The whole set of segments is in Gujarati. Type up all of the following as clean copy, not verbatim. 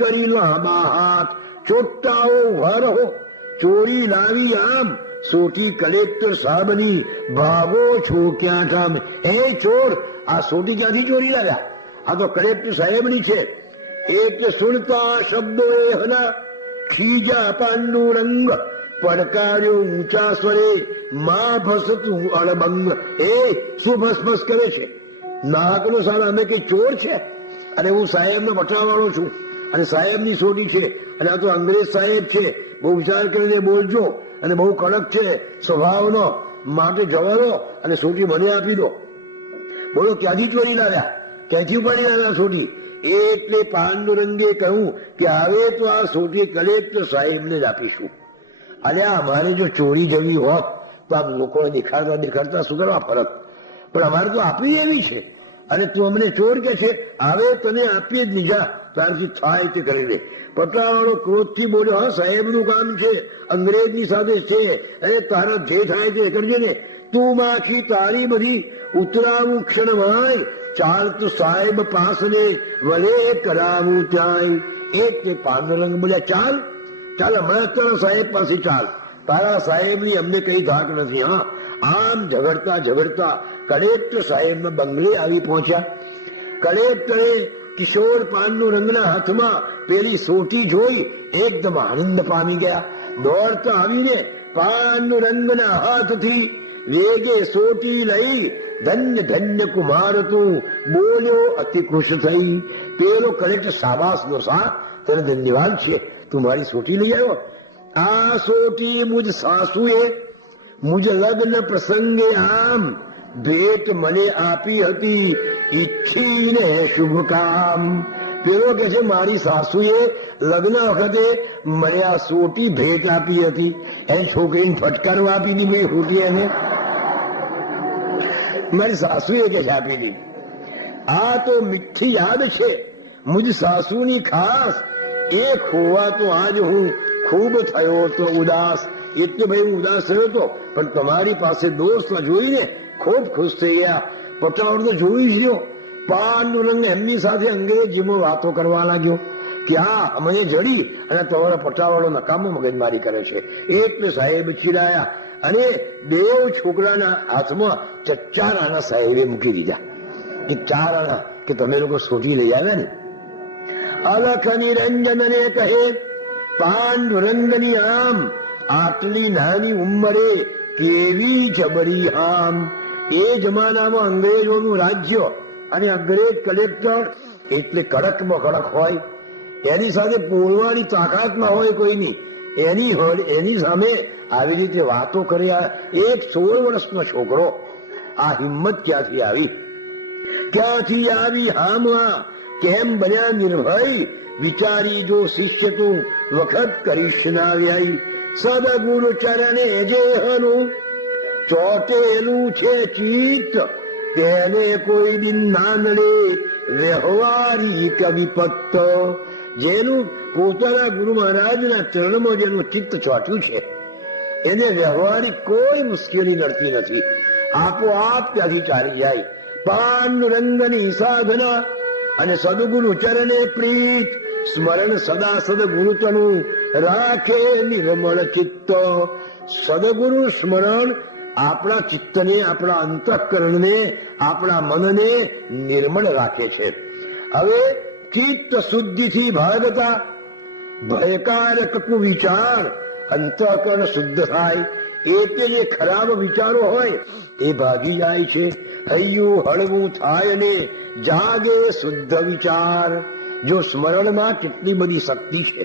કરી લાંબા હાથ ચોટ્ટાઓ ભરો ચોરી લાવી આમ સોટી કલેક્ટર સાહેબની ભાગો છો ક્યાં ઠામ. એ ચોર, આ સોટી ક્યાંથી ચોરી લાવ્યા? આ તો કલેક્ટર સાહેબની છે. એટલે સુણતા શબ્દો એ હના ખીજા પાંડુરંગ પડકાર્યો ઊંચા સ્વરે માં ભસતું અળબંગ. એ શું ભસભસ કરે છે? નાકનો સાલા અમે કઈ ચોર છે? અને હું સાહેબનો બચાવવાળો છું અને સાહેબની સોટી છે અને આ તો અંગ્રેજ સાહેબ છે. બહુ વિચાર કરીને બોલજો અને બહુ કડક છે સ્વભાવનો, માટે જવા દો અને સોટી મને આપી દો. બોલો ક્યાંથી ચોરી લાવ્યા? ક્યાંથી ઉપાડી લાવ્યા સોટી? એટલે પાંડુરંગે કહ્યું કે હવે તો આ સોટી કલેક્ટર સાહેબને જ આપીશું. અલ્યા અમારે જો ચોરી જવી હોત તો આ લોકોને દેખાડતા શું કરવા ફરક? પણ અમારે તો આપી એવી છે અને તું અમને ચોર કે છે. હવે તને આપી જ લીધા, ત્યારથી થાય તે કરી લે. પટલાવાળો ક્રોધથી બોલ્યો, હા સાહેબનું કામ છે, અંગ્રેજની સાથે છે, અને તારા જે થાય તે કરજે ને. તું માખી તારી બધી ઉતરાવું ક્ષણમાં ચાલ તો સાહેબ પાસને વલે કરાવું ત્યાંય. એટલે પાંડુરંગ બોલ્યા, ચાલ ચાલ હમણાં તારા સાહેબ પાસે ચાલ. તારા સાહેબની અમને કઈ ધાક નથી. હા, આમ ઝઘડતા કલેક્ટર સાહેબના બંગલે આવી પહોંચ્યા. કલેક્ટરે કિશોર પાંડુરંગના હાથમાં પેલી સોટી જોઈ એકદમ આનંદ પામી ગયા. દોડતા આવીને પાંડુરંગના હાથથી વેગે સોટી લઈ ધન્ય ધન્ય કુમાર તું બોલ્યો અતિ ખુશ થઈ. પેલો કલેક્ટર શાબાશ દોસા, તને ધન્યવાદ છે, તું મારી સોટી લઈ આવ્યો. આ સોટી મુજ સાસુએ મુજ લગ્ન પ્રસંગે આમ ભેટ મને આપી હતી, ઈચ્છીને શુભ કામ. પેલો કે છે મારી સાસુએ લગ્ન વખતે મને આ સોટી ભેટ આપી હતી. એની છોકરીને ફટકારવા આપી હતી ભાઈ સોટી. એને મારી સાસુએ કે આપી હતી. આ તો મીઠી યાદ છે મુજ સાસુની ખાસ, એ ખોવા તો આજ હું ખૂબ થયો તો ઉદાસ. એટલે ભાઈ હું ઉદાસ થયો હતો, પણ તમારી પાસે દોસ્ત જોઈને ખૂબ ખુશ થઈ ગયા. પટાવડ તો જોઈ જ લ્યો. પાંડુરંગ એમની સાથે અંગ્રેજીમાં વાતો કરવા લાગ્યો કે આ મને જડી અને તમારા પટાવાળો નકામો મગજમારી કરે છે. એટલે સાહેબ ચીડાયા અને દેવ છોકરાના હાથમાં 4 આના સાહેબે મૂકી દીધા. એ 4 આના કે તમે લોકો સોટી લઈ આવ્યા ને. અલખ નિરંજનને કહે પાંડુરંગની આમ આટલી નાની ઉંમરે કેવી જબરી આમ. એ જમાનામાં અંગ્રેજોનું રાજ્ય અને અંગ્રેજ કલેક્ટર એટલે કડકમાં કડક હોય, એની સાથે બોલવાની તાકાત ના હોય કોઈની. એની સામે આવી રીતે વાતો કર્યા. એક 16 વર્ષનો છોકરો આ હિંમત ક્યાંથી આવી હામમાં કેમ બન્યા નિર્ભય? વિચારી જો શિષ્ય તું વખત કરીશ ના વ્યાય. સદગુરુ ચરણે જે હનું ચોટેલું છે ચિત્ત, તેને કોઈ દિન ના નડે વ્યવહારી કવિપત્ત. જેનું પોતાના ગુરુ મહારાજના ચરણમાં જેનું ચિત્ત ચોટ્યું છે એને વ્યવહારિક કોઈ મુશ્કેલી નડતી નથી, આપોઆપ ત્યાંથી ચાલી જાય. પાંડુરંગની સાધના અને સદગુરુ ચરણે પ્રીત, સ્મરણ સદા સદગુરુ તનું રાખે નિર્મળ ચિત્ત. સદગુરુ સ્મરણ આપણા ચિત્તને, આપણા અંતઃકરણને, આપણા મનને નિર્મળ રાખે છે. હવે ચિત્ત શુદ્ધિથી ભાગતા ભયકારક વિચાર અંતઃકરણ શુદ્ધ થાય. એટલે જે ખરાબ વિચારો હોય એ ભાગી જાય છે. હૈયું હળવું થાય ને જાગે શુદ્ધ વિચાર. જો સ્મરણમાં કેટલી બધી શક્તિ છે.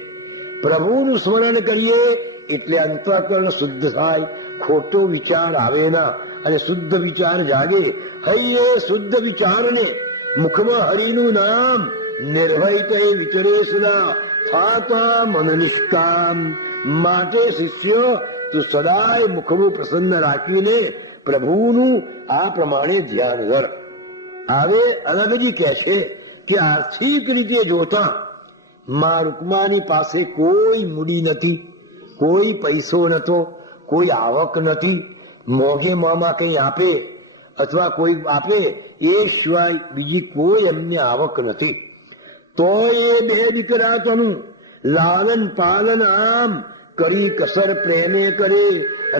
પ્રભુનું સ્મરણ કરીએ એટલે અંતઃકરણ શુદ્ધ થાય, ખોટો વિચાર આવે ના અને શુદ્ધ વિચાર જાગે. હૈયે શુદ્ધ વિચારને મુખમાં હરિનું નામ નિર્ભયતે વિચરે સદા થાતા મન નિષ્કામ. માટે શિષ્ય તું સદાય મુખનું પ્રસન્ન રાખીને પ્રભુનું આ પ્રમાણે ધ્યાન કર. હવે અલગજી કહે છે કે આર્થિક રીતે જોતા મા રૂકમાની પાસે કોઈ મૂડી નથી, કોઈ પૈસો નતો, કોઈ આવક નથી. મોઘે મોમાં કઈ આપે અથવા કોઈ આપે એ સિવાય બીજી કોઈ એમને આવક નથી. તો એ બે દીકરા તનું લાલન પાલન આમ કરી કસર પ્રેમે કરે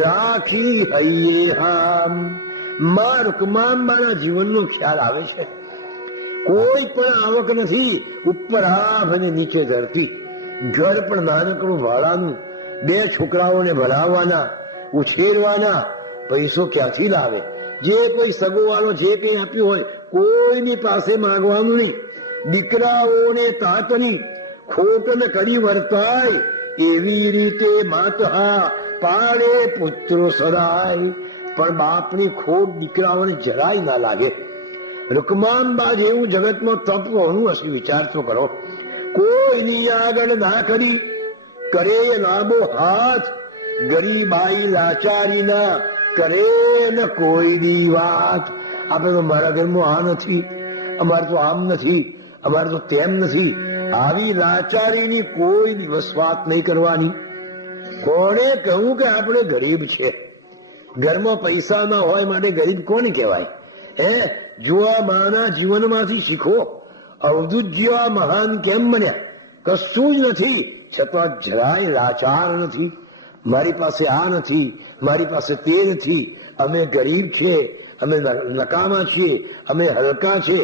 રાખી હૈયે હામ. માં રૂકમાંબાના જીવનનો ખ્યાલ આવે છે. કોઈ પણ આવક નથી, ઉપર આભ અને નીચે ધરતી. ઘર પણ નાનકડું ભાડાનું, બે છોકરાઓને ભણાવવાના, ઉછેરવાના. પૈસો ક્યાંથી લાવે? જે કોઈ સગોવાળો જે કંઈ આપ્યું હોય કોઈની પાસે માંગવાનું નહીં. દીકરાઓને તાતની ખોટ ન કરી વર્તાય, એવી રીતે માતા પાડે પુત્રો સરાય. પણ બાપની ખોટ દીકરાઓને જરાય ના લાગે. રૂકમાંબા જેવું જગતમાં તપ હોવું હશે, વિચાર તો કરો. કોઈની આગળ ના કરી કરે લાંબો હાથ, ગરીબાઈ લાચારી ના કરે ન કોઈની વાત. આપણે તો મારા ઘરમાં આ નથી, અમારે તો આમ નથી, અમારે તો તેમ નથી. આવી લાચારીની કોઈ દિવસ વાત નહીં કરવાની. કોણે કહ્યું કે આપણે ગરીબ છે? ઘરમાં પૈસા ના હોય માટે ગરીબ કોણ કહેવાય? જુવા માના જીવનમાંથી શીખો. અવધૂત જેવા મહાન કેમ બન્યા? કશું જ નથી, છતાં જરાય લાચાર નથી. મારી પાસે આ નથી, મારી પાસે તે નથી, અમે ગરીબ છીએ, અમે નકામા છીએ, અમે હલકા છે.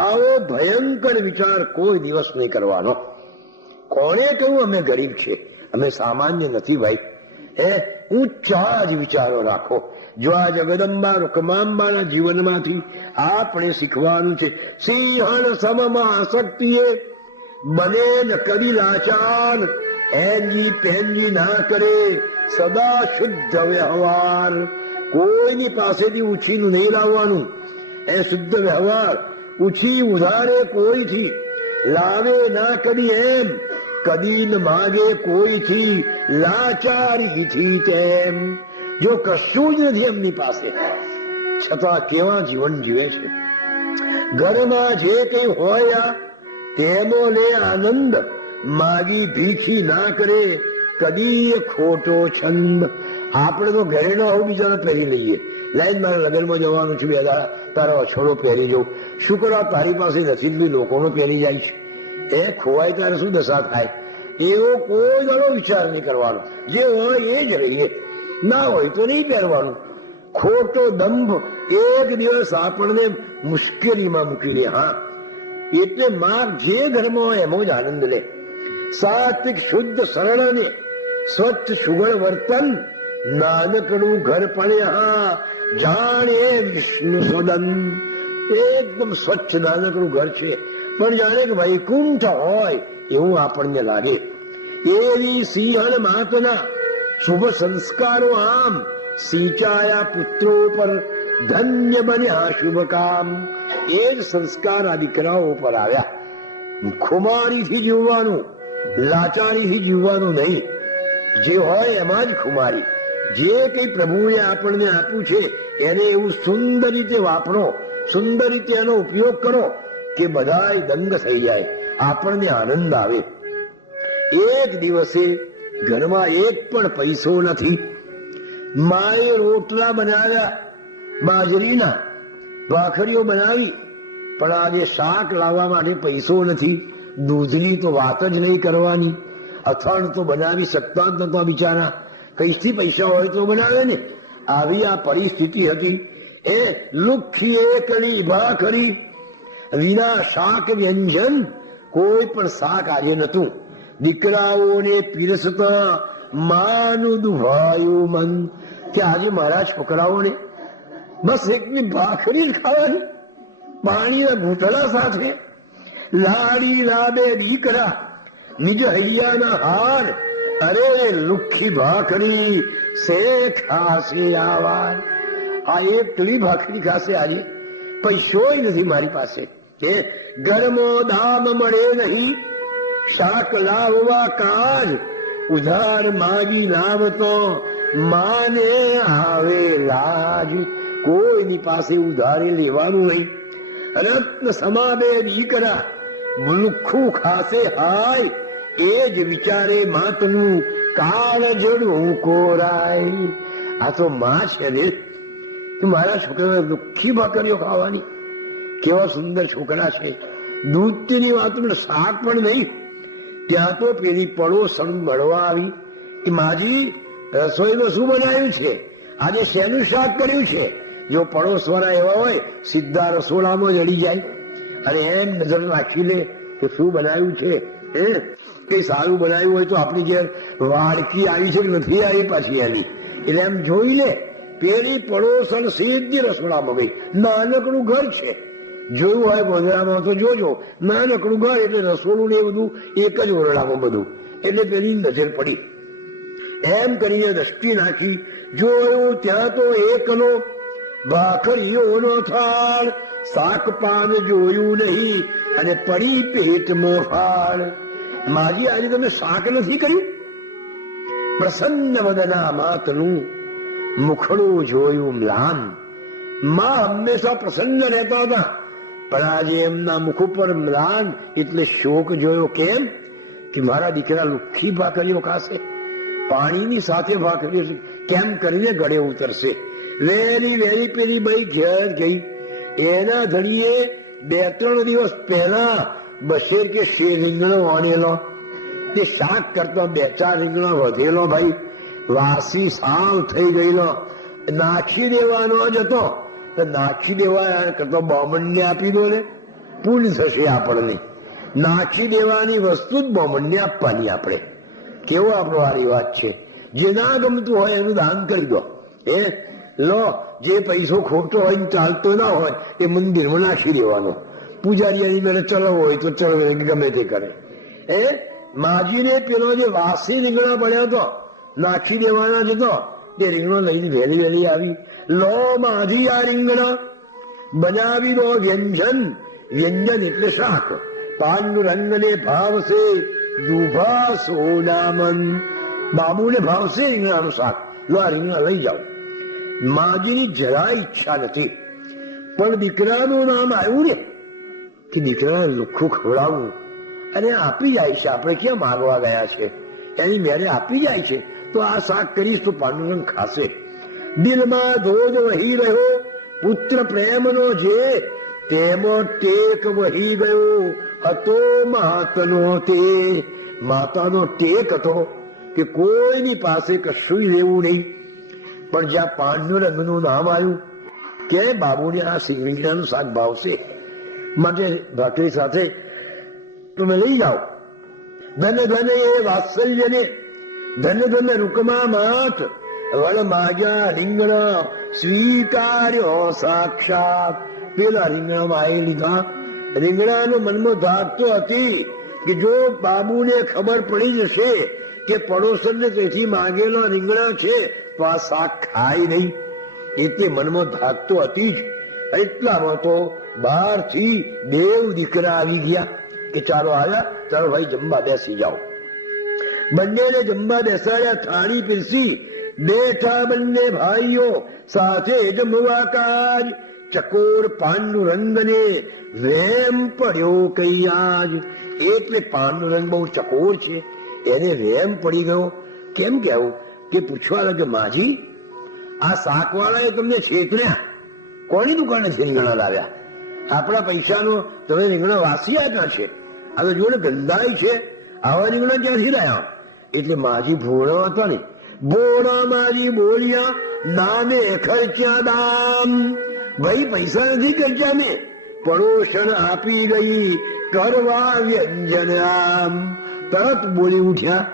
આવો ભયંકર વિચાર કોઈ દિવસ નહીં કરવાનો. કોણે કહ્યું અમે ગરીબ છે? અમે સામાન્ય નથી ભાઈ. ઊંચા જ વિચારો રાખો. જો આ જગદંબા રૂકમાંબાના જીવનમાંથી આપણે શીખવાનું છે. સિંહણ સમમાં આસક્તિએ બને ન કરી લાચાર, એનજી પેનજી ના કરે સદા શુદ્ધ વ્યવહાર. કોઈની પાસેથી ઉછીનું નહીં લાવવાનું. એ શુદ્ધ વ્યવહાર. ઉછી ઉધારે કોઈથી લાવે ના કરી એમ, કદી ન માગે કોઈથી લાચારીથી તેમ. જો કશું જ નથી એમની પાસે, છતાં કેવા જીવન જીવે છે. ઘરમાં જે કઈ હોય તેનો લે આનંદ, માગી ભીખી ના કરે કદી ખોટો છંદ. આપણે તો ઘરે ન હોવ, બીજાને પહેરી લઈએ. લાઈન મારે લગ્નમાં જવાનું છે, બે તારો અછોડો પહેરી જવું. શું કરવા? તારી પાસે નથી બી લોકોનો પહેરી જાય છે. એ ખોવાય ત્યારે શું દશા થાય? એવો કોઈ ગણો વિચાર નહીં કરવાનો. જે હોય એ જ રહીએ, ના હોય તો નહીં પહેરવાનું. ખોટો દંભ એક દિવસ આપણને મુશ્કેલીમાં મૂકી દે. હા, એટલે માર્ગ જે ઘરમાં હોય એમાં જ આનંદ લે. સાત્વિક શુદ્ધ સરળ ને સ્વચ્છ સુગળ વર્તન, નાનકડું ઘર પણ જાણે વિષ્ણુ સદન. એકદમ સ્વચ્છ નાનકડું ઘર છે, પણ જાણે કે વૈકુંઠ હોય એવું આપણને લાગે. એવી સિંહણ માતના શુભ સંસ્કારો આમ સિંચાયા પુત્રો પર, ધન્ય બન્યા શુભ કામ. એ જ સંસ્કાર આ દીકરાઓ પર આવ્યા. ખુમારીથી જીવવાનું, લાચારીથી જીવવાનું નહીં. જે હોય એમાં જ ખુમારી. જે કઈ પ્રભુએ આપણને આપ્યું છે એને એવું સુંદર રીતે વાપરો, સુંદર રીતે એનો ઉપયોગ કરો કે બધાય દંગ થઈ જાય, આપણને આનંદ આવે. એક દિવસે ઘરમાં એક પણ પૈસો નથી. માએ રોટલા બનાવ્યા, બાજરીના ભાખરીઓ બનાવી, પણ આજે શાક લાવવા માટે પૈસો નથી. દૂધની તો વાત જ નહીં કરવાની. અથાણ તો બનાવી શકતા જ નતા બિચારા. કઈથી પૈસા હોય તો બનાવે ને. આવી આ પરિસ્થિતિ હતી. એ લુખી એકલી ભાખરી વિના શાક વ્યંજન, કોઈ પણ શાક આજે નતું. દીકરાઓને પીરસતા માનું દુભાયું મન, કે આજે મારા છોકરાઓને બસ એકની ભાખરી જ ખાવાની, પાણીના ઘૂંટડા સાથે. લાડી લાબે દીકરા નિજ હૈયાના હાર, અરે લુખી ભાખરી સે ખાશે આવાર. આ એકલી ભાખરી ખાશે આજે. પૈસોય નથી મારી પાસે. કે ઘરમાં દામ મળે નહીં, શાક લાવવા કાજ ઉધાર માગી લાવતો માને આવે લાજ. કોઈની પાસે ઉધારે લેવાનું નહીં. રત્ન સમાબે દીકરા લુખ્ખું ખાશે હાય, એ જ વિચારે માતનું કાળ જડું કોરાય. આ તો માં છે ને, મારા છોકરાને લુખ્ખી ભાખરીઓ ખાવાની. કેવા સુંદર છોકરા છે, દૂધની વાત શાક પણ નહીં. ત્યાં તો પેલી પડોસણ મળવા આવી કે માજી રસોઈમાં શું બનાવ્યું છે, આજે શેનું શાક કર્યું છે. જો પડોશવાળા એવા હોય સીધા રસોડામાં જડી જાય અને એમ નજર રાખી લે કે શું બનાવ્યું છે. કઈ સારું બનાવ્યું હોય તો આપણી ઘેર વાડકી આવી છે કે નથી આવી પાછી એની, એટલે એમ જોઈ લે. પેલી પડોસણ સીધી રસોડામાં ગઈ. નાનકડું ઘર છે, જોયું હોય ગોંધરામાં તો જોજો, નાનકડું ઘર એટલે રસોડું ને એ બધું એક જ ઓરડામાં બધું. એટલે પેલી નજર પડી. એમ કરીને દ્રષ્ટિ નાખી, જોયું ત્યાં તો એકલો ભાખરીઓનો થાળ, શાક પાન જોયું નહીં અને પડી પેટમાં ફાળ. માજી આજે તમે શાક નથી કર્યું. પ્રસન્ન વદના માતનું મુખડું જોયું મ્લાન. માં હંમેશા પ્રસન્ન રહેતા હતા, પણ આજે એમના મુખ ઉપર મ્લાન એટલે શોક જોયો. કેમ કે મારા દીકરા લુખ્ખી ભાખરીઓ ખાશે, પાણીની સાથે ભાખરીઓ કેમ કરીને ગળે ઉતરશે. વેરી વેરી પેલી ભાઈ ઘેર ગઈ. એના ધણીએ 2-3 દિવસ પહેલા બશેર કે શેર રીંગણો વાણેલો, તે શાક કરતો 2-4 રીંગણો વધેલો ભાઈ, વાસી સાવ થઈ ગયેલો, નાખી દેવાનો જ હતો. તો નાખી દેવા કરતો બ્રાહ્મણને આપી દો ને, પુણ્ય થશે આપણને. નાખી દેવાની વસ્તુ જ બ્રાહ્મણને આપવાની. આપણે કેવો આપણો આ રિવાજ છે, જે ના ગમતું હોય એનું દાન કરી દો. લો, જે પૈસો ખોટો હોય ને ચાલતો ના હોય એ મંદિરમાં નાખી દેવાનો. પૂજારીની મેળે ચલાવવો હોય તો ચલાવે, ગમે તે કરે. માજીને પેલો જે વાસી રીંગણા પડ્યો હતો નાખી દેવાના જ હતો, તે રીંગણો લઈને વહેલી વહેલી આવી. લો માજી, આ રીંગણા બનાવી દો વ્યંજન. વ્યંજન એટલે શાક. પાંડુરંગને ભાવશે દુભા સોનામન. બાબુને ભાવશે રીંગણાનું શાક. લો, આ રીંગણા લઈ જાઓ. માજીની જરા ઈચ્છા નથી, પણ દીકરાનું નામ આવ્યું ને કે દીકરાને લુખ્ખું ખવડાવવું અને આપી જાય છે. આપણે ક્યાં માગવા ગયા છે, એની મેરે આપી જાય છે. તો આ શાક કરીશ તો પાંડુરંગ ખાશે. દિલમાં ધોધ વહી રહ્યો પુત્ર પ્રેમનો જે, તેમાં ટેક વહી ગયો હતો માતનો તે. માતાનો ટેક હતો કે કોઈની પાસે કશું લેવું નહીં. પણ જ્યાં પાંડુરંગનું નામ આવ્યું કે બાબુને આ રીંગણાનું શાક ભાવશે, માટે ભાખરી સાથે તમે લઈ જાઓ. ધન ધન એ વાત્સલ્યને, ધન ધન રૂકમા માત, વળ માગ્યા રીંગણા સ્વીકાર્યો સાક્ષાત. પેલા રીંગણામાં આવી લીધા. રીંગણાનો મનમાં ધારતો હતી કે જો બાબુને ખબર પડી જશે કે પડોશને તેથી માંગેલો રીંગણા છે તો આ શાક ખાય નહીં, એટલે મનમાં ધાકતો હતી જ. એટલામાં તો બહારથી દેવ દીકરા આવી ગયા કે ચાલો આવ્યા, ચાલો ભાઈ જમવા બેસી જાઓ. બંનેને જમવા બેસાડ્યા, થાળી પીરસી, બેઠા બંને ભાઈઓ સાથે જમવા કાજ. ચકોર પાંડુરંગને વેમ પડ્યો કઈ આજ. એટલે પાંડુરંગ બહુ ચકોર છે, એને વેમ પડી ગયો. કેમ કહેવું કે પૂછવા લાગે, માજી આ શાકવાળાએ તમને છેતર્યા, કોની દુકાનેથી રીંગણા લાવ્યા? આપણા પૈસાનો તમે રીંગણા વાસી આપ્યા છે, આ તો જોડે ગંદાય છે, આવા રીંગણા ક્યાંથી લાયા? એટલે માજી ભોળા હતા ને, ભોળા માજી બોલ્યા, નામે ખર્ચ્યા દામ. ભાઈ પૈસા નથી ખર્ચ્યા મેં, પડોશણ આપી ગઈ કરવા વ્યંજન આમ. તરત બોલી ઉઠ્યા.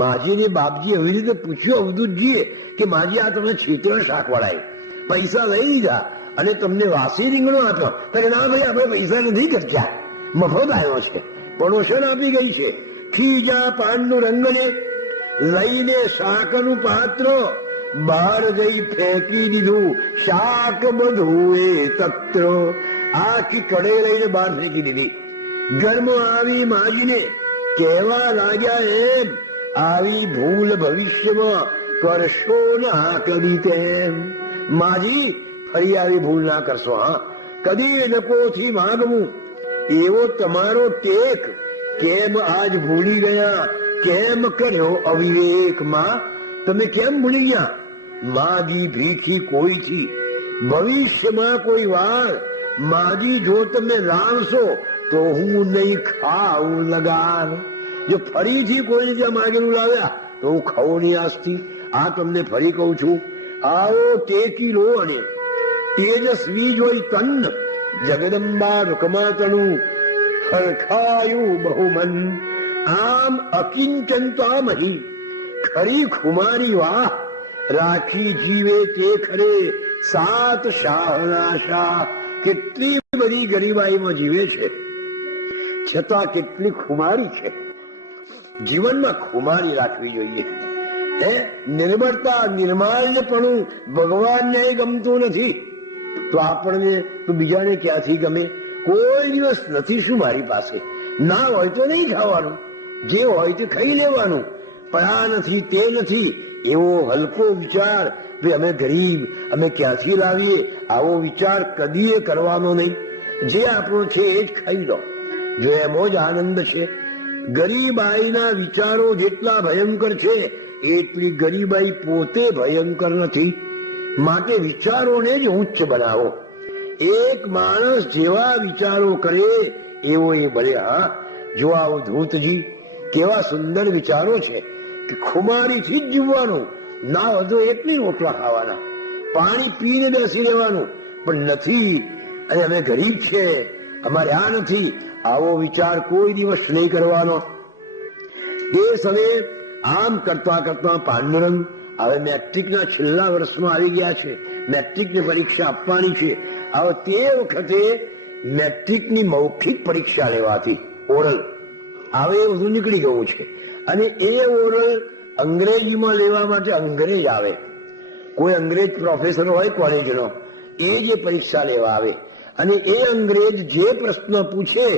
માજીને બાપજી એવી રીતે પૂછ્યું અવધૂતજીએ કે માજી આ તમે છેતરા શાકવાળાએ પૈસા લઈ લીધા અને તમને વાસી રીંગણો આપ્યો? તો ના ભાઈ, આપણે પૈસા નથી ખર્ચ્યા, મફત આવ્યો છે, પડોશણ આપી ગઈ છે. ખીજા પાંડુરંગને લઈને શાકનું પાત્ર બહાર જઈ ફેંકી દીધું. શાક બધું એ તત્ર, આખી કઢાઈ લઈને બહાર ફેંકી દીધી. ઘરમાં આવી માજીને કહેવા લાગ્યા, એમ આવી ભૂલ ભવિષ્યમાં કરશો ના કદી તેમ. માજી ફરી આવી ભૂલ ના કરશો. હા, કદી નકોથી માગવું એવો તમારો ટેક કેમ આજ ભૂલી ગયા? કેમ કર્યો અવિવેક? માં તમે કેમ ભૂલી ગયા? માજી ભીખી કોઈથી ભવિષ્યમાં કોઈ વાર માજી જો તમે લાણશો તો હું નહીં ખાઉં લગાન. જો ફરીથી કોઈને ત્યાં માગેલું લાવ્યા તો હું ખાઉં નહીં આજથી. આ તમને ફરી કહું છું, આવો ટેકી લો અને તેજસ્વી જોઈ તન જગદંબા રૂકમાતનું હરખાયું બહુમન. આમ અકિંચનતામહી ખરી ખુમારી વાહ રાખી જીવે તે ખરે સાત શાહના શાહ. કેટલી બધી ગરીબાઈમાં જીવે છે છતાં કેટલી ખુમારી છે. જીવનમાં ખુમારી રાખવી જોઈએ. નિર્મળતા નિર્માલ્યપણું ભગવાનને ગમતું નથી તો આપણને તો બીજાને ક્યાંથી ગમે? કોઈ દિવસ નથી શું મારી પાસે, ના હોય તો નહીં ખાવાનું, જે હોય તે ખાઈ લેવાનું. પણ આ નથી તે નથી એવો હલકો વિચાર, ભાઈ અમે ગરીબ, અમે ક્યાંથી લાવીએ, આવો વિચાર કદીએ કરવાનો નહીં. જે આપણો છે એ જ ખાઈ લો, જો એમો જ આનંદ છે. ગરીબાઈના વિચારો જેટલા ભયંકર છે એટલી ગરીબાઈ પોતે ભયંકર નથી. માટે વિચારોને જ ઉચ્ચ બનાવો. એક માણસ જેવા વિચારો કરે એવો એ બને. હા, જો આવો ધૂતજી કેવા સુંદર વિચારો છે કે ખુમારીથી જ જીવવાનું, ના વધુ એટલી રોટલા ખાવાના, પાણી પીને બેસી રહેવાનું. પણ નથી, અને અમે ગરીબ છે, અમારે આ નથી, આવો વિચાર કોઈ દિવસ નહીં કરવાનો. એ સમયે આમ કરતા કરતા પાંડુરંગ હવે મેટ્રિકના છેલ્લા વર્ષમાં આવી ગયા છે. મેટ્રિકની પરીક્ષા આપવાની છે. હવે તે વખતે મેટ્રિકની મૌખિક પરીક્ષા લેવાથી ઓરલ હવે એ બધું નીકળી ગયું છે. અને એ ઓરલ અંગ્રેજીમાં લેવા માટે અંગ્રેજ આવે, કોઈ અંગ્રેજ પ્રોફેસર હોય કોલેજનો, એ જે પરીક્ષા લેવા આવે. અને એ અંગ્રેજ જે પ્રશ્ન પૂછે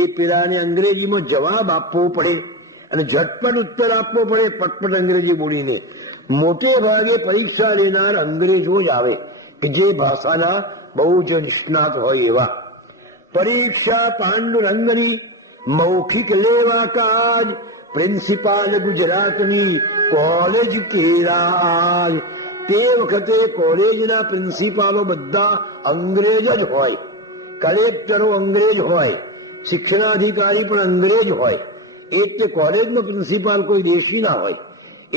એ પેલાને અંગ્રેજીમાં જવાબ આપવો પડે અને ઝટપટ ઉત્તર આપવો પડે પટપટ અંગ્રેજી બોલીને. મોટે ભાગે પરીક્ષા લેનાર અંગ્રેજો જ આવે કે જે ભાષાના બહુ જ નિષ્ણાત હોય એવા. પરીક્ષા પાંડુરંગની મૌખિક લેવા કાજ પ્રિન્સિપાલ ગુજરાતની કોલેજ કેરાજ. તે વખતે કોલેજના પ્રિન્સિપાલો બધા અંગ્રેજ જ હોય, કલેક્ટરો અંગ્રેજ હોય, શિક્ષણાધિકારી પણ અંગ્રેજ હોય. એટલે કોલેજનો પ્રિન્સિપાલ કોઈ દેશી ના હોય.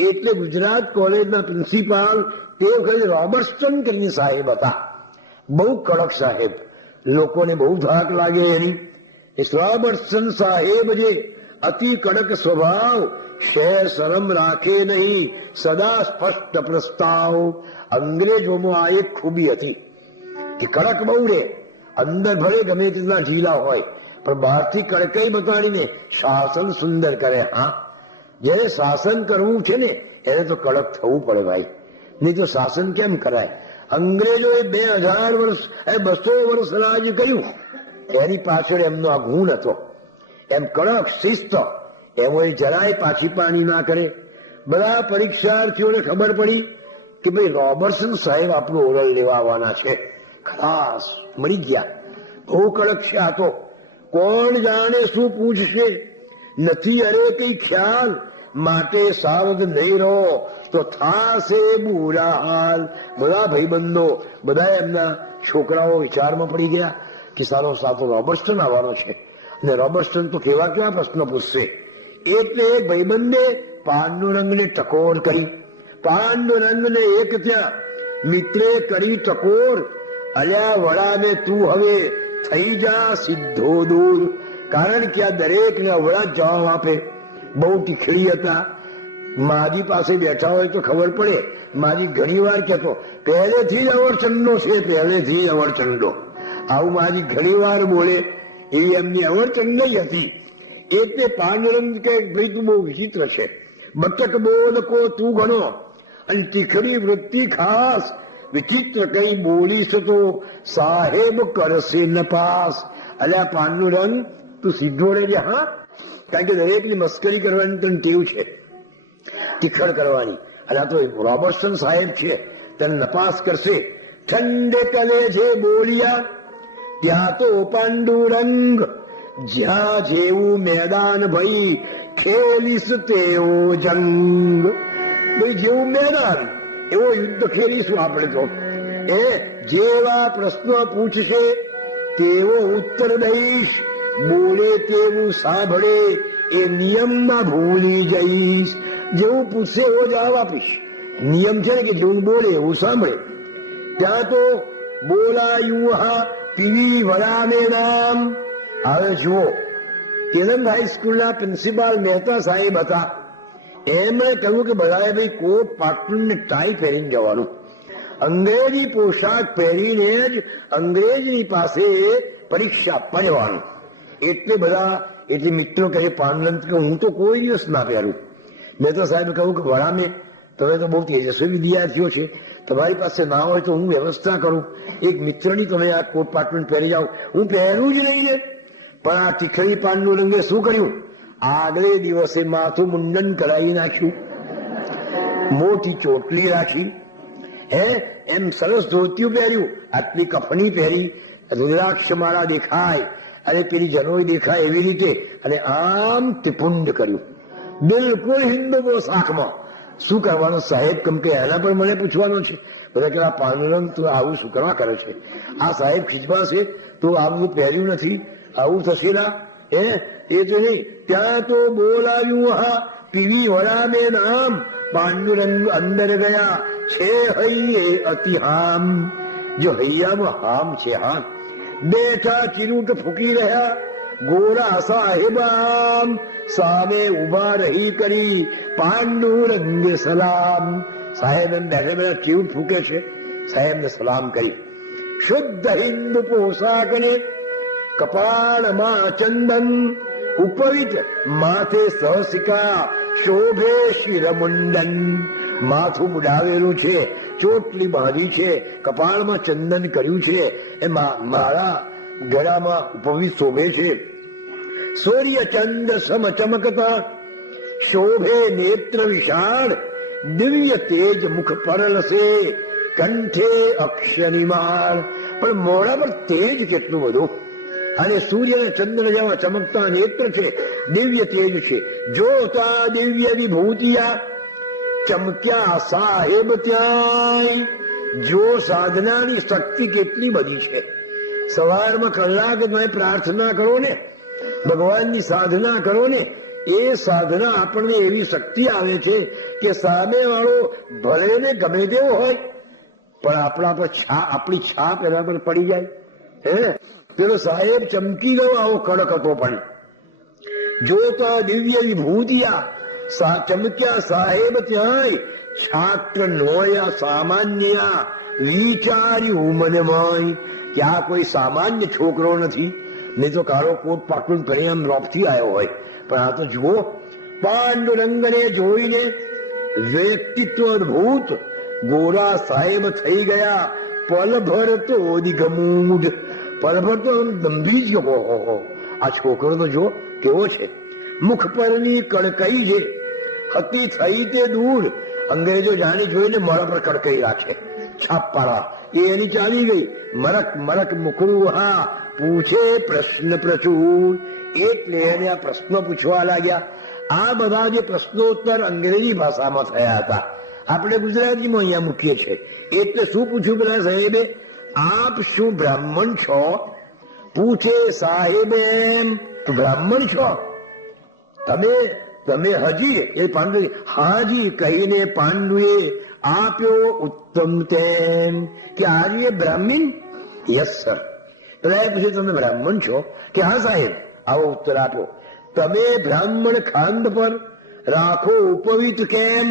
એટલે ગુજરાત કોલેજના પ્રિન્સિપાલ તે વખતે રોબર્ટસન કરીને સાહેબ હતા. બહુ કડક સાહેબ, લોકોને બહુ ધાક લાગે એની. એ રોબર્ટસન સાહેબ જે અતિ કડક સ્વભાવ, શેર શરમ રાખે નહીં, સદા સ્પષ્ટ પ્રસ્તાવ. અંગ્રેજોમાં આ એક ખૂબી હતી કે કડક બહુ રે, અંદર ભલે ગમે તેટલા ઢીલા હોય પણ બહારથી કડકાઈ બતાડીને શાસન સુંદર કરે. હા, જ્યારે શાસન કરવું છે ને એને તો કડક થવું પડે ભાઈ, નહીં તો શાસન કેમ કરાય? અંગ્રેજોએ 2000 વર્ષ 200 વર્ષ રાજ કર્યું, એની પાછળ એમનો આ ગુણ હતો. એમ કડક શિસ્ત, એમાં જરાય પાછી પાણી ના કરે. બધા પરીક્ષાર્થીઓને ખબર પડી કે ભાઈ રોબર્ટસન સાહેબ આપણું ઓરલ લેવા આવવાના છે, ખાસ મળી ગયા. બહુ કડક છે આ તો, કોણ જાણે શું પૂછશે, નથી અરે કઈ ખ્યાલ. માટે સાવધ નહીં રહો તો થાશે બુરા હાલ. બધા ભાઈબંધો, બધા એમના છોકરાઓ વિચારમાં પડી ગયા કે સારો સાતો રોબર્ટસન આવવાનો છે અને રોબર્ટસન તો કેવા કેવા પ્રશ્ન પૂછશે. એટલે ભાઈબંધે પાંડુરંગને ટકોર કરી. પાંડુરંગને એક ત્યાં મિત્રે કરી ટકોર, અલ્યા વડાને તું હવે થઈ જા સીધો દૂર. કારણ કે આ દરેકને વડા જવાબ આપે. બહુ તીખડી હતા. માજી પાસે બેઠા હોય તો ખબર પડે. માજી ઘણી વાર કહેતો પહેલેથી જ અવરચંડો છે, પહેલેથી જ અવરચંડો. આવું માજી ઘણી વાર બોલે, એવી એમની અવરચંડ હતી. એટલે પાંડુરંગ કે ભાઈ તું બહુ વિચિત્ર છે, બટક બોલ કો તું ગણો અને તીખડી વૃત્તિ ખાસ. વિચિત્ર કઈ બોલીશ તો સાહેબ કરશે નપાસ. અલ્યા પાંડુરંગ તું સીધો રહેજે. હા, કારણ કે દરેકની મસ્કરી કરવાની તને ટેવ છે, તીખડ કરવાની. અને આ તો રોબર્ટસન સાહેબ છે, તને નપાસ કરશે. ઠંડે તલે છે બોલિયા ત્યાં તો પાંડુરંગ, જ્યાં જેવું મેદાન ભાઈ ખેલીશ તેવો જંગ. ભાઈ જેવું મેદાન એવો યુદ્ધ ખેલીશું આપણે તો. એ જેવા પ્રશ્ન પૂછશે તેવો ઉત્તર દઈશ. બોલે તેવું સાંભળે એ નિયમમાં ભૂલી જઈશ. જેવું પૂછશે એવો જવાબ આપીશ. નિયમ છે ને કે જેવું બોલે એવું સાંભળે. ત્યાં તો બોલાયું હા પીવી વરાને નામ. હવે જુઓ, તેલંગ હાઈસ્કૂલના પ્રિન્સિપાલ મહેતા સાહેબ હતા. એમણે કહ્યું કે બધાએ ભાઈ કોટ પાટલું ને ટાઈ પહેરીને જવાનું. અંગ્રેજી પોશાક પહેરીને જ અંગ્રેજની પાસે પરીક્ષા આપવા જવાનું. એટલે મિત્રો કહે પાનલંત કે હું તો કોઈ દિવસ ના પહેરું. મહેતા સાહેબે કહ્યું કે વડામે તમે તો બહુ તેજસ્વી વિદ્યાર્થીઓ છે, તમારી પાસે ના હોય તો હું વ્યવસ્થા કરું. એક મિત્રની તમે આ કોટ પાટલું પહેરી જાઓ. હું પહેરું જ નહીં ને. પણ આ ટીખળી પાનનું રંગે શું કર્યું? આગલે દિવસે માથું મુંડન કરાવી નાખ્યું, મોટી ચોટલી રાખી, એમ સરસ ધોતિયું પહેર્યું, આટલી કફણી પહેરી, રુદ્રાક્ષ માળા દેખાય અને પેલી જનોઈ દેખાય એવી રીતે, અને આમ ત્રિપુંડ કર્યું. બિલકુલ હિન્દુ પોશાકમાં. શું કરવાનું સાહેબ? કેમ કે એના પર મને પૂછવાનું છે. બધા કે આ પાનરંગ તું આવું શું કરવા કરે છે? આ સાહેબ ખીચવા છે તો આવું પહેર્યું નથી, આવું થશે ના એ તો નહીં. ત્યાં તો બોલાવ્યું હા પીવી વરાને નામ. પાંડુરંગ અંદર ગયા છે હૈયે અતિ હામ. જો હૈયામાં હામ છે. હા, બેઠા ચીરૂટ ફૂકી રહ્યા ગોરા સાહેબામ. સામે ઉભા રહી કરી પાંડુરંગ સલામ. સાહેબ એમ બેઠા બેઠા ચીરૂટ ફૂકે છે. સાહેબને સલામ કરી. શુદ્ધ હિન્દુ પોશાકને કપાળમાં ચંદન, ઉપવિત માથે સહસિકા શોભે શિરમુંડન. માથું મુડાવેલું છે, ચોટલી બાંધી છે, કપાળમાં ચંદન કર્યું છે, એ મારા ગળામાં ઉપવિત શોભે છે. સૂર્ય ચંદ્ર સમ ચમકતા શોભે નેત્ર વિશાળ. દિવ્ય તેજ મુખ પરલસે કંઠે અક્ષનિમાળ. પણ મોડા પર તેજ કેટલું બધું. અને સૂર્ય અને ચંદ્ર જેવા ચમકતા નેત્ર છે, દિવ્ય તેજ છે. જોતા દિવ્ય વિભૂતિયા ચમક્યા સાહેબ ત્યાંય. જો સાધનાની શક્તિ કેટલી બધી છે. સવારમાં કલાક તમે પ્રાર્થના કરો ને, ભગવાનની સાધના કરો ને, એ સાધના આપણને એવી શક્તિ આવે છે કે સામે વાળો ભલે ને ગમે તેવો હોય પણ આપણા પર આપણી છાપ એના પર પડી જાય. પેલો સાહેબ ચમકી ગયો, આવો કડક હતો પણ. જોતા દિવ્ય વિભૂતિયા ચમક્યા સાહેબ ત્યાંય. છાત્ર નોયા સામાન્ય વિચાર્યું મનમાં કે આ કોઈ સામાન્ય છોકરો નથી, નહીં તો કાળો કોટ પાટલું કરી આમ રોપથી આવ્યો હોય. પણ આ તો જુઓ, પાંડુરંગને જોઈને વ્યક્તિત્વ અદભુત. ગોરા સાહેબ થઈ ગયા પલભર તો દિગમૂઢ. પલભર તો ગંભીર જ. આ છોકરો તો જો કેવો છે. મુખ પરની કડકઈ છે હતી થઈ તે દૂર. અંગ્રેજો જાણી જોઈને મોડા પર કડકઈ રાખે, છાપ પાડવા. એની ચાલી ગઈ. મરક મરક મુકરું હા પૂછે પ્રશ્ન પ્રચુર. એટલે એને આ પ્રશ્નો પૂછવા લાગ્યા. આ બધા જે પ્રશ્નોત્તર અંગ્રેજી ભાષામાં થયા હતા, આપણે ગુજરાતીમાં અહીંયા મૂકીએ છીએ. એટલે શું પૂછ્યું પેલા સાહેબે? આપ શું બ્રાહ્મણ છો? પૂછે સાહેબ એમ. બ્રાહ્મણ છો તમે હજી? એ પાંડુ હાજી કહીને પાંડુએ આપ્યો ઉત્તમ તેમ કે આજે બ્રાહ્મણ? Yes sir. પેલા પૂછે તમે બ્રાહ્મણ છો? કે હા સાહેબ. આવો ઉત્તર આપ્યો. તમે બ્રાહ્મણ ખાંડ પર રાખો ઉપવિત કેમ?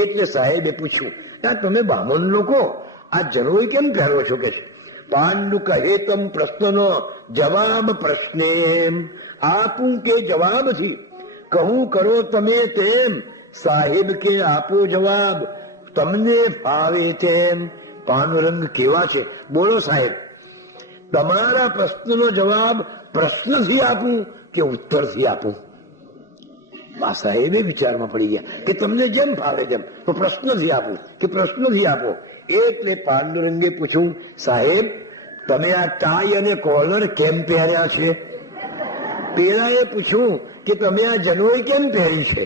એટલે સાહેબે પૂછ્યું, તમે બ્રાહ્મણ લોકો આ જનોઈ કેમ પહેરો છો? કે પાંડુ કહે તમ પ્રશ્નનો જવાબ પ્રશ્ને આપું કે જવાબથી કહું કરો તમે તેમ. સાહેબ કે આપો જવાબ તમને ફાવે તેમ. પાંડુરંગ કેવા છે બોલો સાહેબ. તમારા પ્રશ્નનો જવાબ પ્રશ્નથી આપું કે ઉત્તરથી આપું? આ સાહેબે વિચારમાં પડી ગયા કે તમને જેમ ફાવે જેમ, તો પ્રશ્નથી આપું કે પ્રશ્નથી આપો. એટલે પાંડુરંગે પૂછ્યું, સાહેબ તમે આ ટાઈ અને કોલર કેમ પહેર્યા છે? પેલાએ પૂછ્યું કે તમે આ જનોઈ કેમ પહેરી છે?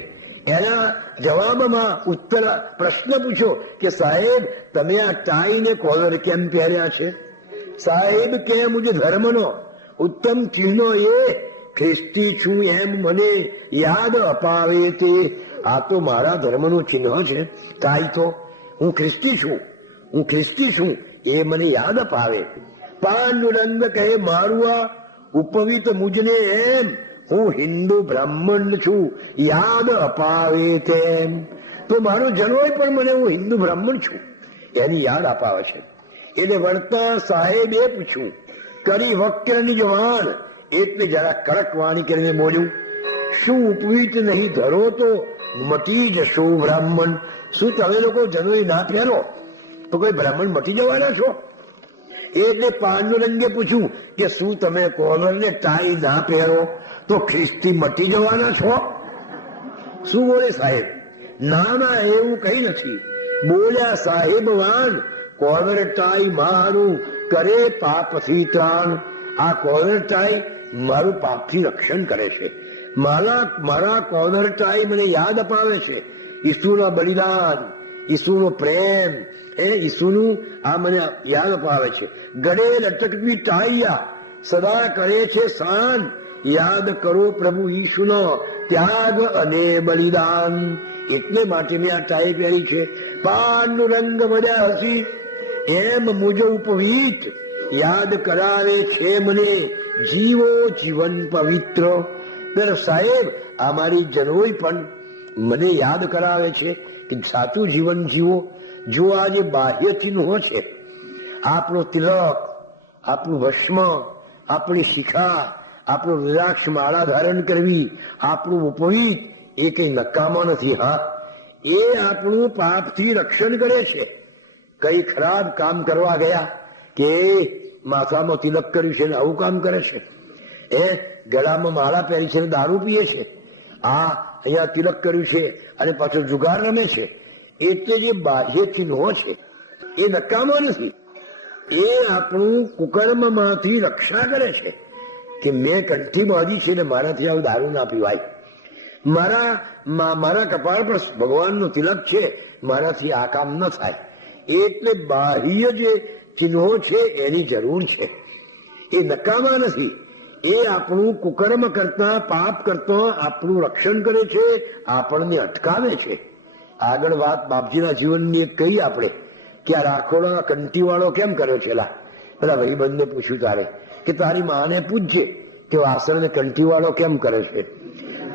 એના જવાબમાં ઉત્તર પ્રશ્ન પૂછ્યો કે સાહેબ તમે આ ટાઈ ને કોલર કેમ પહેર્યા છે? સાહેબ કે મુજે ધર્મનો ઉત્તમ ચિહ્નો એ ખ્રિસ્તી છું એમ મને યાદ અપાવે તે. આ તો મારા ધર્મનું ચિહ્ન છે. તાઈ તો હું ખ્રિસ્તી છું, હું ખ્રિસ્તી છું એ મને યાદ અપાવે. પાંડુરંગ કહે મારું આ ઉપવિત મુજને એમ હું હિન્દુ બ્રાહ્મણ છું યાદ અપાવે તેમ. તો મારો જનોય પણ મને હું હિન્દુ બ્રાહ્મણ છું એની યાદ અપાવે છે. એટલે વળતા સાહેબે પૂછ્યું કરી વક્રની જવાન એટલે જરા કડક વાણી કરીને બોલ્યું શું ઉપવીત નહીં ધરો તો મટી જશો બ્રાહ્મણ. શું તમે લોકો જનોઈ ના પહેરો તો કોઈ બ્રાહ્મણ મટી જવાના છો? એટલે પાંડુરંગે પૂછ્યું કે શું તમે કોલર ને ટાઈ ના પહેરો તો ખ્રિસ્તી મટી જવાના છો? શું બોલે સાહેબ? ના ના એવું કઈ નથી. બોલ્યા સાહેબ વાન કોલર ટાઈ મારું કરે પાપથી ત્રાણ. આ કોલર ટાઈ મારું પાપથી રક્ષણ કરે છે. મારા કોલર ટાઈ મને યાદ અપાવે છે ઈસુના બલિદાન, ઈસુનો પ્રેમ, ઈસુનું આ મને યાદ અપાવે છે. ગળે લટકવી ટાઈયા સદા કરે છે શાન. યાદ કરો પ્રભુ ઈસુનો ત્યાગ અને બલિદાન. એટલે માટે મેં આ ટાઈ પહેરી છે. પાંડુરંગ બધા હસી એમ મુજ ઉપવીત યાદ કરાવે છે મને જીવો જીવન પવિત્ર. સાહેબ અમારી જનોઈ પણ મને યાદ કરાવે છે કે સાચું જીવન જીવો. જો આ જે બાહ્ય ચિહ્નો છે આપણો તિલક, આપણું ભસ્મ, આપણી શિખા, આપણું રુદ્રાક્ષ માળા ધારણ કરવી, આપણું ઉપવીત એ કઈ નકામા નથી. હા, એ આપણું પાપથી રક્ષણ કરે છે. કઈ ખરાબ કામ કરવા ગયા કે માથામાં તિલક કર્યું છે ને આવું કામ કરે છે, ગળામાં માળા પહેરી છે દારૂ પીએ છે, આ અહીંયા તિલક કર્યું છે અને પાછળ જુગાર રમે છે. એટલે જે બાહ્ય ચિહ્નો છે એ નકામા નથી. એ આપણું કુકર્મમાંથી રક્ષા કરે છે કે મેં કંઠી બાંધી છે ને મારાથી આવું દારૂ ના પીવાય. મારા કપાળ પર ભગવાનનો તિલક છે, મારાથી આ કામ ન થાય. એટલે બાહ્ય જે ચિહ્નો છે એની જરૂર છે. એ નકામા નથી. એ આપણું કુકર્મ કરતા, પાપ કરતા આપણું રક્ષણ કરે છે, આપણને અટકાવે છે. આગળ વાત બાપજીના જીવનની એક કહી આપણે કે આ રાખોડા કંટીવાળો કેમ કર્યો છે? પેલા ભાઈબંધને પૂછ્યું તારે કે તારી માને પૂછજે કે વાસણને કંટીવાળો કેમ કરે છે.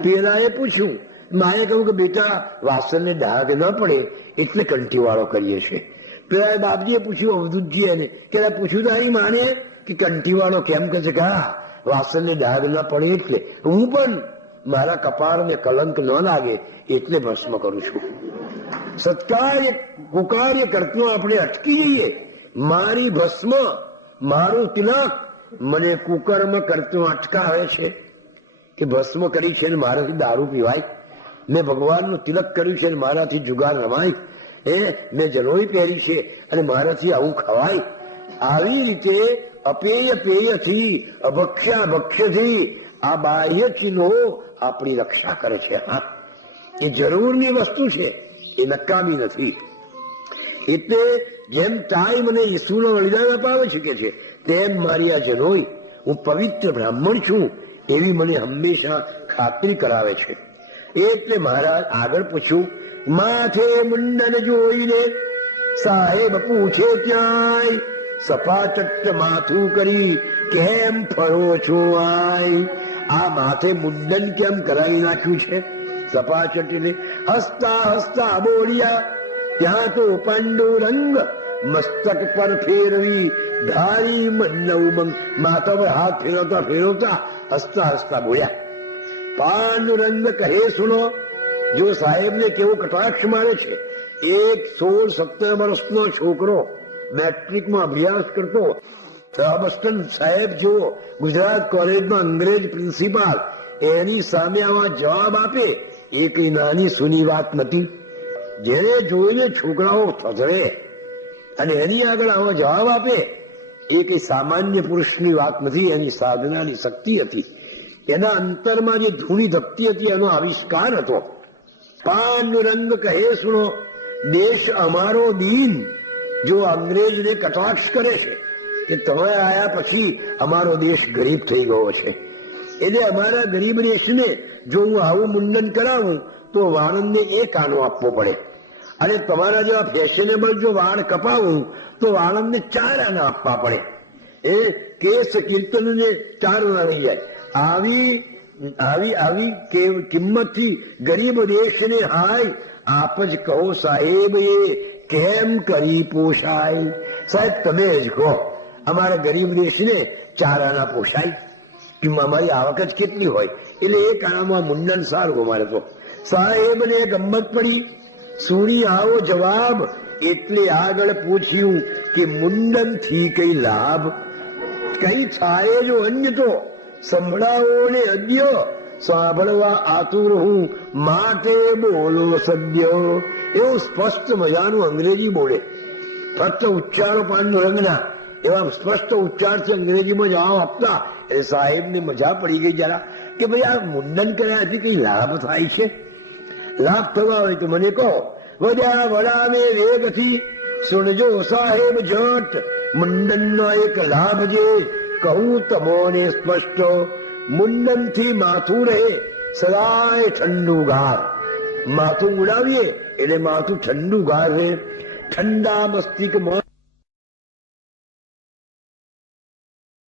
પેલા એ પૂછ્યું, માએ કહ્યું કે બેટા વાસણને ડાઘ ન પડે એટલે કંટીવાળો કરીએ છીએ. પેલા બાપજીએ પૂછ્યું અવધૂતજી એને કે પૂછ્યું તારી માને કે કંટીવાળો કેમ કરે છે? કે હા, વાસણને ડાઘ ન પડે એટલે. હું પણ મારા કપાળને કલંક ન લાગે એટલે ભસ્મ કરું છું. સત્કાર્ય કુકાર્ય કરતો આપણે અટકી જઈએ. મારી ભસ્મ, મારું તિલક મને કુકર્મ કરતો અટકાવે છે કે ભસ્મ કરી છે ને મારાથી દારૂ પીવાય, મેં ભગવાનનું તિલક કર્યું છે ને મારાથી જુગાર રમાય, મેં જનોઈ પહેરી છે અને મારાથી આવું ખવાય. આવી રીતે અપેય પેયથી, અભક્ષ્યા ભક્ષ્યથી આ બાહ્ય ચિહ્નો આપણી રક્ષા કરે છે. હા, એ જરૂરની વસ્તુ છે, એ નકામી નથી. એટલે જેમ ટાઈ મને ઈસુનો બલિદાન અપાવી શકે છે તેમ મારી આ જનોઈ હું પવિત્ર બ્રાહ્મણ છું એવી મને હંમેશા ખાતરી કરાવે છે. એટલે મહારાજ આગળ પૂછ્યું, માથે મુંડન જોઈને સાહેબ પૂછે ક્યાંય સપાચટ માથું કરી કેમ ફરો છો આય? આ માથે મુંડન કેમ કરાવી નાખ્યું છે સપાચટીને? હસતા હસતા બોલ્યા ત્યાં તો પાંડુરંગ મસ્તક પર ફેરવી ધારી મન્નવ માથા પર હાથ ફેરવતા ફેરવતા હસતા હસતા બોલ્યા. પાંડુરંગ કહે સુનો, જો સાહેબને કેવો કટાક્ષ મળે છે. એક 16-17 વર્ષનો છોકરો મેટ્રિકમાં અભ્યાસ કરતો રામસ્ટન સાહેબ જેવો ગુજરાત કોલેજમાં અંગ્રેજ પ્રિન્સિપાલ એની સામે આવા જવાબ આપે એ કઈ નાની સૂની વાત નથી. જેને જોઈને છોકરાઓ થથડે અને એની આગળ આવા જવાબ આપે એ કઈ સામાન્ય પુરુષની વાત નથી. એની સાધનાની શક્તિ હતી, એના અંતરમાં જે ધૂણી ધપતી હતી એનો આવિષ્કાર હતો. પાંડુરંગ કહે સુનો, દેશ અમારો દીન જો અંગ્રેજને કટાક્ષ કરે છે કે તમે આયા પછી અમારો દેશ ગરીબ થઈ ગયો છે, એટલે અમારા ગરીબ દેશને જો હું આવું મુંડન કરાવું તો વાળંદને એક આનો આપવો પડે, અને તમારા જેવા ફેશનેબલ જો વાળ કપાવું તો વાળંદને 4 આના આપવા પડે. એ કેસ કીર્તનને 4 આના લઈ જાય. આવી આવી આવી કિંમતથી ગરીબ દેશને હાય આપ જ કહો સાહેબ, એ કેમ કરી પોષાય? સાહેબ તમે જ કહો, અમારા ગરીબ દેશને 4 આના પોષાય? અમારી આવક જ કેટલી હોય, એટલે એક આનામાં મુંડન સારું અમારે તો. સાહેબને ગમત પડી, સુણી આવો જવાબ, એટલે આગળ પૂછ્યું કે મુંડન થી કઈ લાભ? કઈ થાય જો અન્ય તો સંભળાવો ને અદ્ય, સાંભળવા આતુર હું માટે બોલો સદ્ય. એવું સ્પષ્ટ મજાનું અંગ્રેજી બોલે, ફક્ત ઉચ્ચારો પાનનો રંગના એવા સ્પષ્ટ ઉચ્ચારથી અંગ્રેજીમાં જવાબ આપતા. એટલે સાહેબને મજા પડી ગઈ જરા કે ભાઈ આ મુંડન કર્યાથી કઈ લાભ થાય છે? લાભ થવા હોય તો મને કહો. વધ્યા વડાવે વેગથી સુણજો સાહેબ જટ, મુંડનનો એક લાભ જે કહું તમોને સ્પષ્ટ. મુંડન થી માથું રહે સદાય ઠંડુગાર. માથું ઉડાવીએ એટલે માથું ઠંડુગાર રહે. ઠંડા મસ્તિષ્કમાં